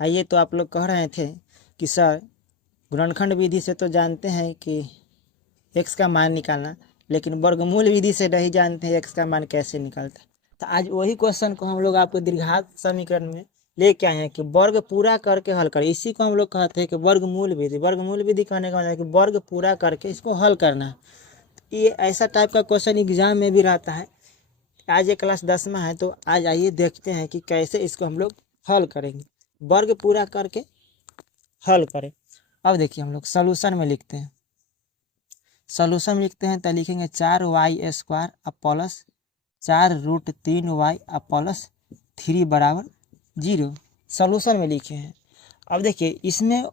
आइए, तो आप लोग कह रहे थे कि सर गुणनखंड विधि से तो जानते हैं कि x का मान निकालना, लेकिन वर्गमूल विधि से नहीं जानते हैं x का मान कैसे निकालते हैं। तो आज वही क्वेश्चन को हम लोग आपको द्विघात समीकरण में लेके आए हैं कि वर्ग पूरा करके हल करें। इसी को हम लोग कहते हैं कि वर्गमूल विधि। वर्गमूल विधि कहने का मतलब है कि वर्ग पूरा करके इसको हल करना है। ये ऐसा टाइप का क्वेश्चन एग्जाम में भी रहता है। आज ये क्लास 10वां है, तो आज आइए देखते हैं कि कैसे इसको हम लोग हल करेंगे, वर्ग पूरा करके हल करें। अब देखिए हम लोग सोल्यूशन में लिखते हैं। सोल्यूशन में लिखते हैं तो लिखेंगे 4y² अब प्लस 4√3y अब प्लस 3 बराबर 0। सोल्यूशन में लिखे हैं। अब देखिए इसमें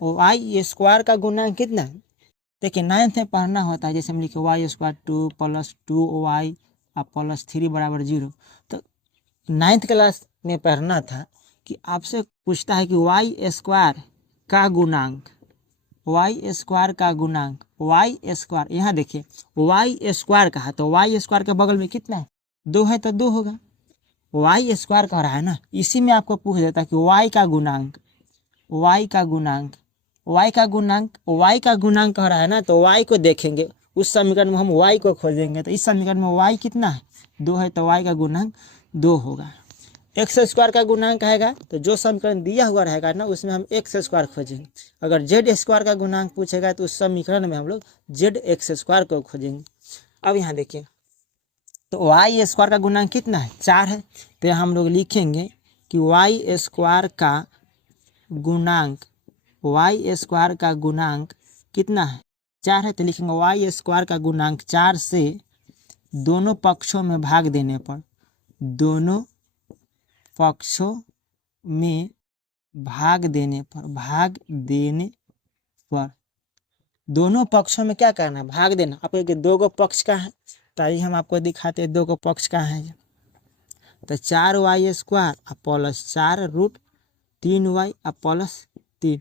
y² का गुणांक कितना है। देखिए 9th में पढ़ना होता है, जैसे हम लिखे y² 2 + 2y अब प्लस 3 बराबर 0। तो 9th क्लास में पढ़ना था कि आपसे पूछता है कि y² का गुणांक, y² का गुणांक, y², यहाँ देखिए y² का है तो y² के बगल में कितना है, 2 है तो 2 होगा। y² कह रहा है ना, इसी में आपको पूछ देता है कि y का गुणांक, y का गुणांक, y का गुणांक, y का गुणांक कह रहा है ना, तो y को देखेंगे। उस समीकरण में हम y को खोजेंगे, तो इस समीकरण में y कितना है, 2 है तो y का गुणांक 2 होगा। x² का गुणांक आएगा तो जो समीकरण दिया हुआ रहेगा ना उसमें हम x² खोजेंगे। अगर z² का गुणांक पूछेगा तो उस समीकरण में हम लोग zx² को खोजेंगे। अब यहाँ देखिए तो y² का गुणांक कितना है, 4 है। तो यहाँ हम लोग लिखेंगे कि y² का गुणांक, y² का गुणांक कितना है, 4 है। तो लिखेंगे y² का गुणांक 4 से दोनों पक्षों में भाग देने पर, दोनों पक्षों में भाग देने पर, भाग देने पर, दोनों पक्षों में क्या करना है, भाग देना। आपको 2 गो पक्ष का है, ताकि हम आपको दिखाते हैं 2 गो पक्ष का है। तो 4y² प्लस 4√3y प्लस 3,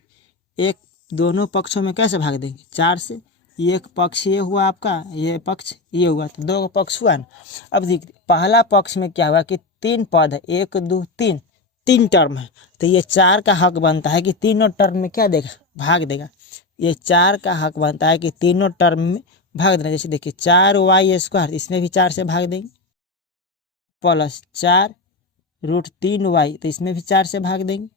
एक दोनों पक्षों में कैसे भाग देंगे, 4 से। एक पक्ष ये हुआ आपका, ये पक्ष ये हुआ, तो 2 पक्ष हुआ ना। अब देखिए पहला पक्ष में क्या हुआ कि 3 पद है, 1 2 3, 3 टर्म है। तो ये 4 का हक बनता है कि तीनों टर्म में क्या देगा, भाग देगा। ये 4 का हक बनता है कि तीनों टर्म में भाग देना। जैसे देखिए 4y², इसमें भी 4 से भाग देंगे, प्लस 4√3y, तो इसमें भी 4 से भाग देंगे।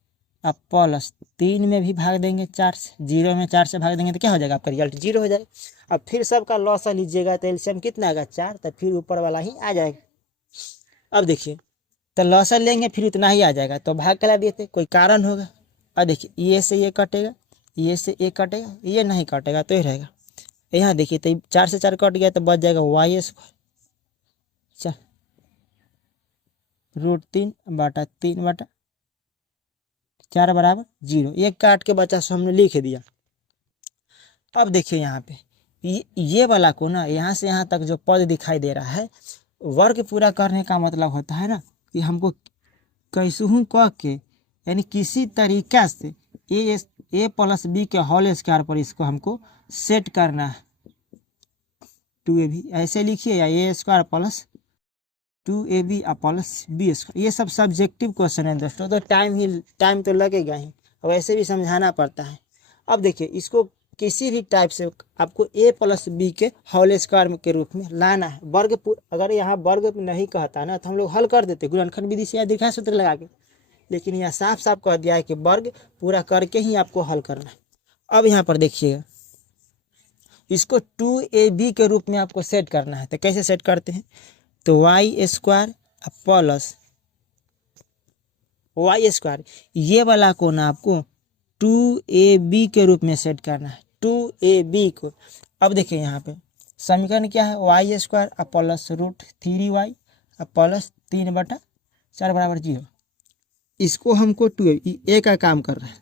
अब प्लस 3 में भी भाग देंगे 4 से, 0 में 4 से भाग देंगे तो क्या हो जाएगा, आपका रिजल्ट 0 हो जाएगा। अब फिर सबका लॉस लीजिएगा तो एलसीएम कितना आएगा, 4, तो फिर ऊपर वाला ही आ जाएगा। अब देखिए तो लॉसन लेंगे फिर उतना ही आ जाएगा, तो भाग करा देते, कोई कारण होगा। अब देखिए ये से ये कटेगा, ये से ये कटेगा, ये नहीं कटेगा तो ये रहेगा। यहाँ देखिए तो 4 से 4 कट गया तो बच जाएगा y², 3/3/4 बराबर 0। ये काट के बचा सो हमने लिख दिया। अब देखिए यहाँ पे ये वाला को ना, यहाँ से यहाँ तक जो पद दिखाई दे रहा है, वर्ग पूरा करने का मतलब होता है ना कि हमको कैसहू कह के, यानी किसी तरीका से a + b के होल स्क्वायर पर इसको हमको सेट करना है। 2ab ऐसे लिखिए, या a² + 2ab प्लस b²। ये सब सब्जेक्टिव क्वेश्चन है दोस्तों, तो टाइम तो लगेगा ही, और वैसे भी समझाना पड़ता है। अब देखिए इसको किसी भी टाइप से आपको a + b के होल स्क्वायर के रूप में लाना है। वर्ग अगर यहाँ वर्ग नहीं कहता ना तो हम लोग हल कर देते गुणनखंड विधि से या दीर्घायी सूत्र लगा के, लेकिन यहाँ साफ साफ कह दिया है कि वर्ग पूरा करके ही आपको हल करना है। अब यहाँ पर देखिएगा इसको 2ab के रूप में आपको सेट करना है। तो कैसे सेट करते हैं, तो y² प्लस y², ये वाला को ना आपको 2ab के रूप में सेट करना है, 2ab को। अब देखिए यहाँ पे समीकरण क्या है, y² प्लस √3y प्लस 3/4 बराबर 0। इसको हमको 2a, ए का काम कर रहा है,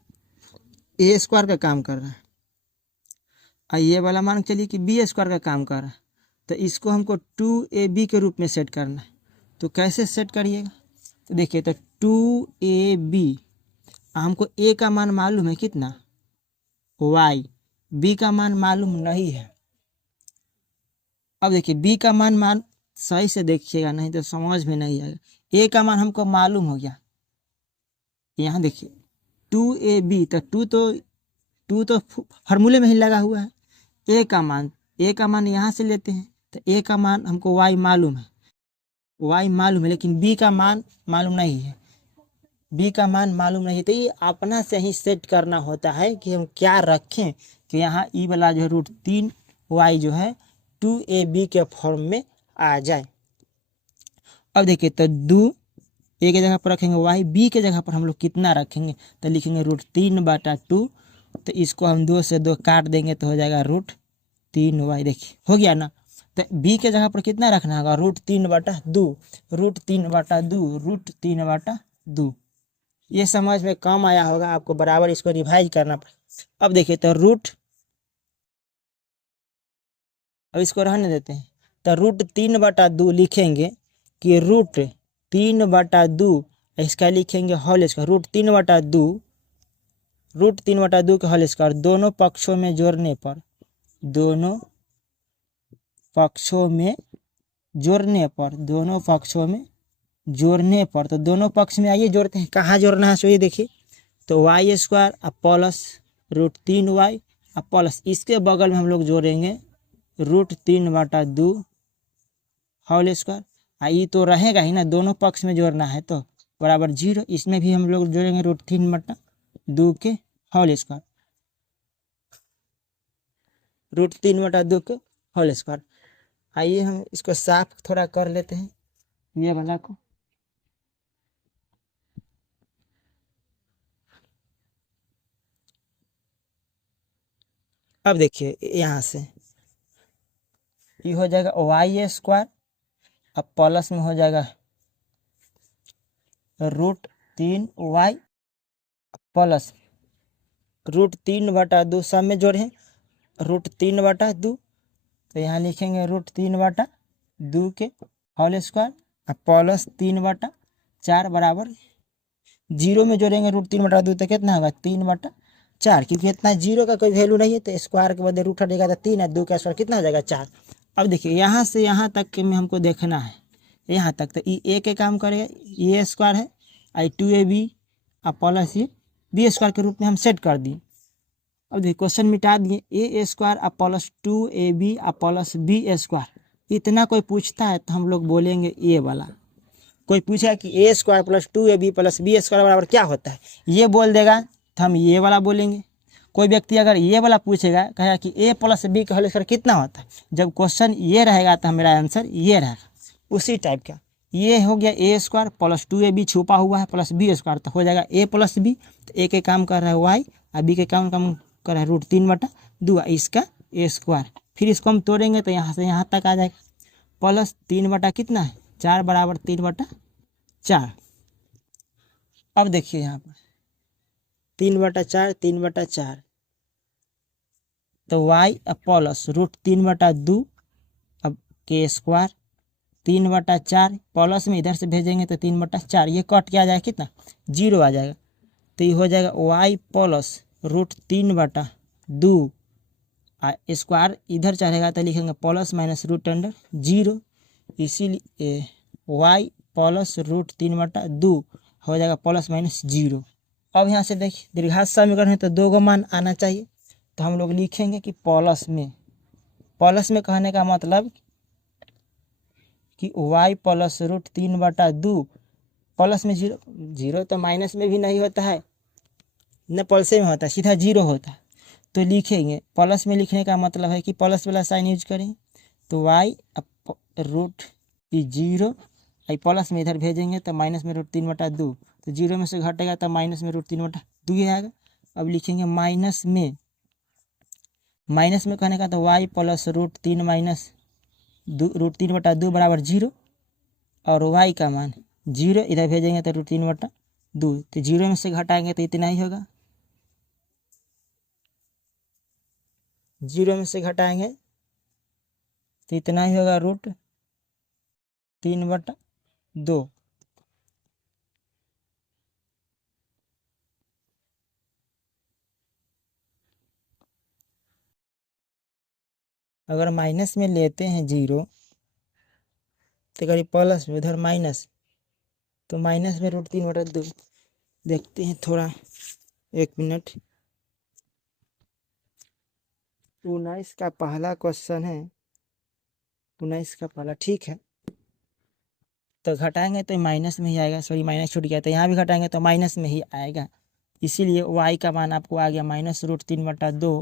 a² का काम कर रहा है, और ये वाला मान चलिए कि b² का काम कर रहा है। तो इसको हमको 2ab के रूप में सेट करना है। तो कैसे सेट करिएगा, तो देखिए तो 2ab, हमको a का मान मालूम है कितना, y, b का मान मालूम नहीं है। अब देखिए b का मान सही से देखिएगा, नहीं तो समझ में नहीं आएगा। a का मान हमको मालूम हो गया, यहाँ देखिए 2ab, तो टू तो फार्मूले में ही लगा हुआ है। ए का मान यहाँ से लेते हैं, तो ए का मान हमको y मालूम है, लेकिन b का मान मालूम नहीं है। तो ये अपना से ही सेट करना होता है कि हम क्या रखें कि यहाँ ई वाला जो है √3y जो है 2ab के फॉर्म में आ जाए। अब देखिए, तो 2 ए के जगह पर रखेंगे y, b के जगह पर हम लोग कितना रखेंगे, तो लिखेंगे √3/2। तो इसको हम 2 से 2 काट देंगे तो हो जाएगा √3y। देखिए हो गया ना। तो b के जगह पर कितना रखना होगा, √3/2। ये समझ में कम आया होगा, आपको बराबर इसको रिवाइज करना पड़ेगा। अब देखिए, तो अब इसको रहने देते हैं। तो √3/2 लिखेंगे कि √3/2, इसका लिखेंगे होल स्क्वायर, √3/2 के होल स्क्वायर। दोनों पक्षों में जोड़ने पर तो दोनों पक्ष में आइए जोड़ते हैं। कहाँ जोड़ना है, सो ये देखिए, तो y² प्लस √3y प्लस इसके बगल में हम लोग जोड़ेंगे √3/2 होल स्क्वायर। ये तो रहेगा ही ना, दोनों पक्ष में जोड़ना है तो बराबर 0। इसमें भी हम लोग जोड़ेंगे √3/2 के होल स्क्वायर, √3/2 के होल स्क्वायर। आइए हम इसको साफ थोड़ा कर लेते हैं, ये वाला को। अब देखिए, यहाँ से ये हो जाएगा y², अब प्लस में हो जाएगा √3y प्लस √3/2, सब में जोड़े √3/2, तो यहाँ लिखेंगे √3/2 के होल स्क्वायर प्लस 3/4 बराबर 0 में जोड़ेंगे √3/2 तो कितना होगा 3/4, क्योंकि इतना 0 का कोई वैल्यू नहीं है, तो स्क्वायर के बदले रूट हटेगा तो 3 है, 2 का स्क्वायर कितना हो जाएगा 4। अब देखिए, यहाँ से यहाँ तक के में हमको देखना है, यहाँ तक, तो ये ए के काम करेगा, ये स्क्वायर है, आई 2ab प्लस ये b² के रूप में हम सेट कर दिए। अब देखिए, क्वेश्चन मिटा दिए, a² plus 2ab plus b²। इतना कोई पूछता है तो हम लोग बोलेंगे ये वाला। कोई पूछेगा कि a² plus 2ab plus b² बराबर क्या होता है, ये बोल देगा तो हम ये वाला बोलेंगे। कोई व्यक्ति अगर ये वाला पूछेगा, कहेगा कि a प्लस b का होल स्क्वायर कितना होता है, जब क्वेश्चन ये रहेगा तो मेरा आंसर ये रहेगा। उसी टाइप का ये हो गया a² प्लस 2ab छुपा हुआ है प्लस b², तो हो जाएगा a प्लस b। तो a के काम कर रहा है y और b के काम कर रहा है √3/2, इसका a²। फिर इसको हम तोड़ेंगे तो यहाँ से यहाँ तक आ जाएगा, प्लस 3 कितना है 4 बराबर 3/4। अब देखिए यहाँ पर 3/4, तो y प्लस √3/2 अब के स्क्वायर 3/4 प्लस में इधर से भेजेंगे तो 3/4, ये कट के आ जाएगा कितना 0 आ जाएगा। तो ये हो जाएगा y प्लस √3/2 स्क्वायर इधर चढ़ेगा तो लिखेंगे प्लस माइनस √0, इसीलिए y प्लस √3/2 हो जाएगा प्लस माइनस 0। अब यहाँ से देखिए, दीर्घात समीकरण है तो 2 गो मान आना चाहिए, तो हम लोग लिखेंगे कि प्लस में कहने का मतलब कि y प्लस √3/2 प्लस में 0 तो माइनस में भी नहीं होता है न प्लस में होता है, सीधा 0 होता है। तो लिखेंगे, प्लस में लिखने का मतलब है कि प्लस वाला साइन यूज करें, तो y √0 प्लस में इधर भेजेंगे तो माइनस में √3/2, तो 0 में से घटेगा तो माइनस में √3/2 ही आएगा। अब लिखेंगे माइनस में कहने का तो y प्लस √3/2 बराबर 0, और y का मान 0 इधर भेजेंगे तो √3/2, तो 0 में से घटाएंगे तो इतना ही होगा, 0 में से घटाएंगे तो इतना ही होगा √3/2। अगर माइनस में लेते हैं 0 तो करीब प्लस में उधर माइनस, तो माइनस में √3/2 देखते हैं थोड़ा एक मिनट। 19 का पहला क्वेश्चन है, 19 का पहला, ठीक है। तो घटाएंगे तो माइनस में ही आएगा, सॉरी माइनस छूट गया, तो यहाँ भी घटाएंगे तो माइनस में ही आएगा। इसीलिए y का मान आपको आ गया -√3/2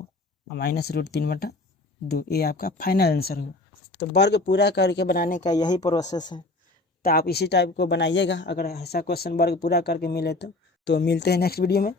और -√3/2। ये आपका फाइनल आंसर होगा। तो वर्ग पूरा करके बनाने का यही प्रोसेस है। तो आप इसी टाइप को बनाइएगा, अगर ऐसा क्वेश्चन वर्ग पूरा करके मिले तो मिलते हैं नेक्स्ट वीडियो में।